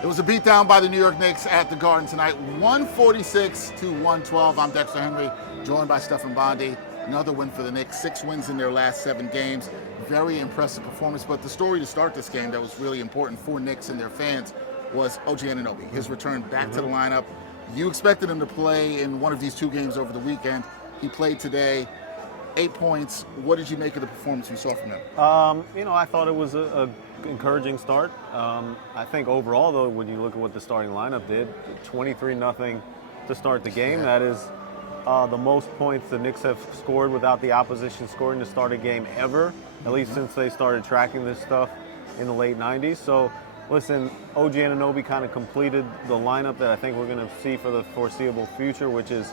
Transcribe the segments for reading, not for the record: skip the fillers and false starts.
It was a beatdown by the New York Knicks at the Garden tonight, 146-112. I'm Dexter Henry, joined by Stefan Bondy. Another win for the Knicks, 6 wins in their last 7 games. Very impressive performance, but the story to start this game that was really important for Knicks and their fans was OG Anunoby, his return back to the lineup. You expected him to play in one of these 2 games over the weekend. He played today, 8 points. What did you make of the performance you saw from him? I thought it was a encouraging start. I think overall, though, when you look at what the starting lineup did, 23-0 to start the game. That is the most points the Knicks have scored without the opposition scoring to start a game ever, at least since they started tracking this stuff in the late 90s. So, listen, OG Anunoby kind of completed the lineup that I think we're going to see for the foreseeable future, which is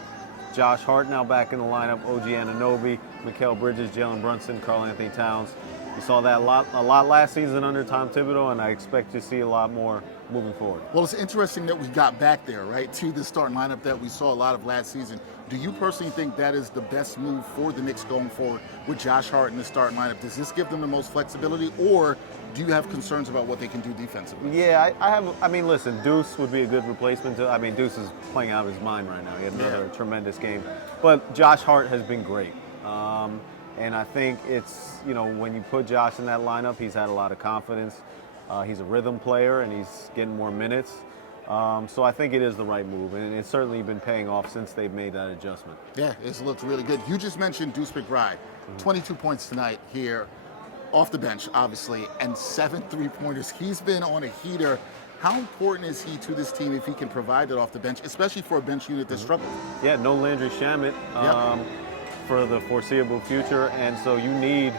Josh Hart now back in the lineup, OG Anunoby, Mikal Bridges, Jalen Brunson, Karl Anthony Towns. We saw that a lot last season under Tom Thibodeau, and I expect to see a lot more moving forward. Well, it's interesting that we got back there, right, to the starting lineup that we saw a lot of last season. Do you personally think that is the best move for the Knicks going forward with Josh Hart in the starting lineup? Does this give them the most flexibility, or do you have concerns about what they can do defensively? Yeah, I have. I mean, listen, Deuce would be a good replacement. Deuce is playing out of his mind right now. He had another tremendous game. But Josh Hart has been great. And I think it's, when you put Josh in that lineup, he's had a lot of confidence. He's a rhythm player, and he's getting more minutes. So I think it is the right move, and it's certainly been paying off since they've made that adjustment. Yeah, it's looked really good. You just mentioned Deuce McBride, 22 points tonight here, off the bench, obviously, and 7 3-pointers. He's been on a heater. How important is he to this team if he can provide it off the bench, especially for a bench unit that struggles? Yeah, no Landry Shamet for the foreseeable future, and so you need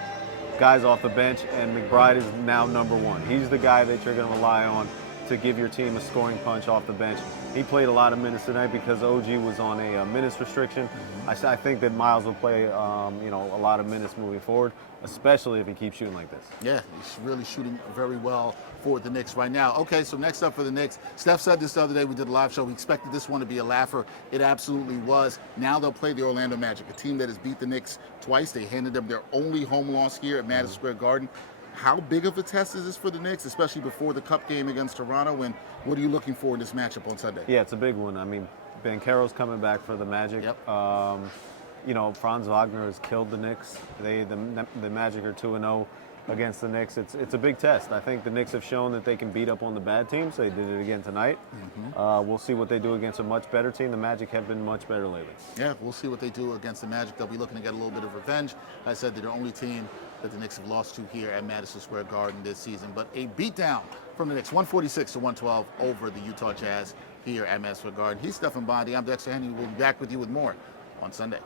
guys off the bench, and McBride is now number 1. He's the guy that you're going to rely on to give your team a scoring punch off the bench. He played a lot of minutes tonight because OG was on a minutes restriction. I think that Miles will play, a lot of minutes moving forward, especially if he keeps shooting like this. Yeah, he's really shooting very well for the Knicks right now. Okay, so next up for the Knicks, Steph said this the other day, we did a live show, we expected this one to be a laugher. It absolutely was. Now they'll play the Orlando Magic, a team that has beat the Knicks twice. They handed them their only home loss here at Madison Square Garden. How big of a test is this for the Knicks, especially before the Cup game against Toronto? And what are you looking for in this matchup on Sunday? Yeah, it's a big one. I mean, Banchero's coming back for the Magic. Yep. Franz Wagner has killed the Knicks. The Magic are 2-0 against the Knicks. It's a big test. I think the Knicks have shown that they can beat up on the bad teams. They did it again tonight. We'll see what they do against a much better team. The Magic have been much better lately. Yeah, we'll see what they do against the Magic. They'll be looking to get a little bit of revenge. I said they're the only team that the Knicks have lost to here at Madison Square Garden this season. But a beatdown from the Knicks, 146-112 over the Utah Jazz here at Madison Square Garden. He's Stefan Bondy. I'm Dexter Henry. We'll be back with you with more on Sunday.